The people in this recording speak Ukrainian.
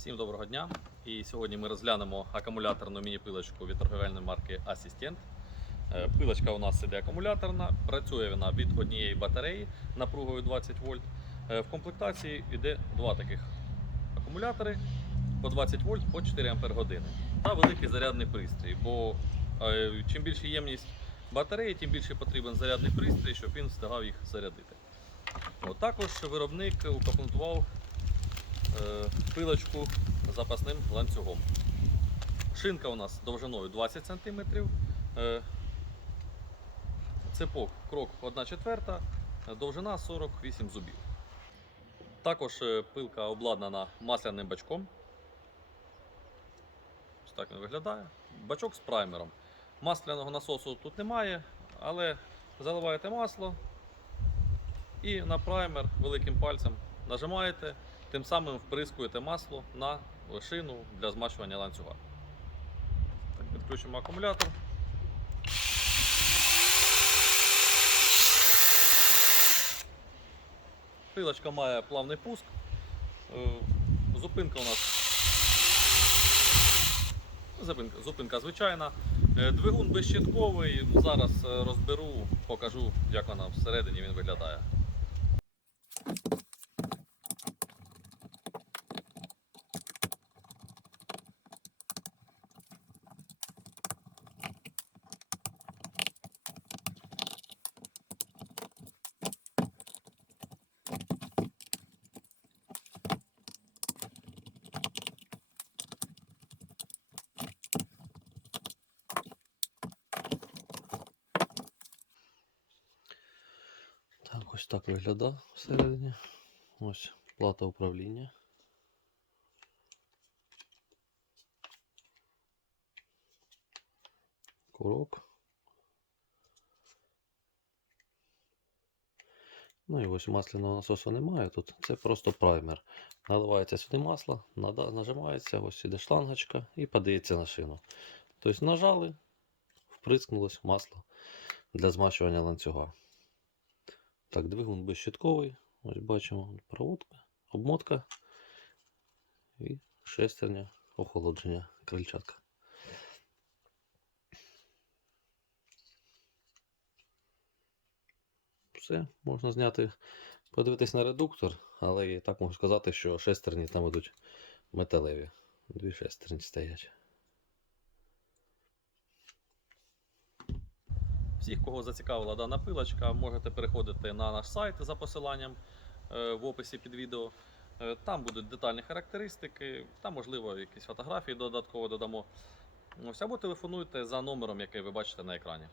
Всім доброго дня! І сьогодні ми розглянемо акумуляторну міні-пилочку від торговельної марки Assistent. Е, Пилочка у нас іде акумуляторна, працює вона від однієї батареї напругою 20 вольт. Е, В комплектації йде два таких акумулятори по 20 вольт по 4 ампер години та великий зарядний пристрій. Бо е, чим більше ємність батареї, тим більше потрібен зарядний пристрій, щоб він встигав їх зарядити. От, також виробник укомплектував пилочку запасним ланцюгом. Шинка у нас довжиною 20 см, е, цепок крок 1 четверта, е, довжина 48 зубів. Також е, пилка обладнана масляним бачком. Ось так він виглядає. Бачок з праймером. Масляного насосу тут немає, але заливаєте масло і на праймер великим пальцем нажимаєте, тим самим вприскуєте масло на шину для змащування ланцюга. Так, підключимо акумулятор. Пилочка має плавний пуск. Е, Зупинка у нас Зупинка, зупинка звичайна. Е, Двигун безщитковий. Зараз е, розберу, покажу, як вона всередині він виглядає. Ось так виглядає всередині. Ось плата управління. Курок. Ну і ось масляного насосу немає тут. Це просто праймер. Наливається сюди масло, нажимається, ось іде шлангочка і подається на шину. Тобто нажали, вприскнулось масло для змащування ланцюга. Так, двигун безщитковий. Ось бачимо проводка, обмотка і шестерня охолодження крильчатка. Все, можна зняти, подивитись на редуктор, але і так можу сказати, що шестерні там будуть металеві. Дві шестерні стоять. Всіх, кого зацікавила дана пилочка, можете переходити на наш сайт за посиланням е, в описі під відео. Е, Там будуть детальні характеристики, там, можливо, якісь фотографії додатково додамо. Ось, або телефонуйте за номером, який ви бачите на екрані.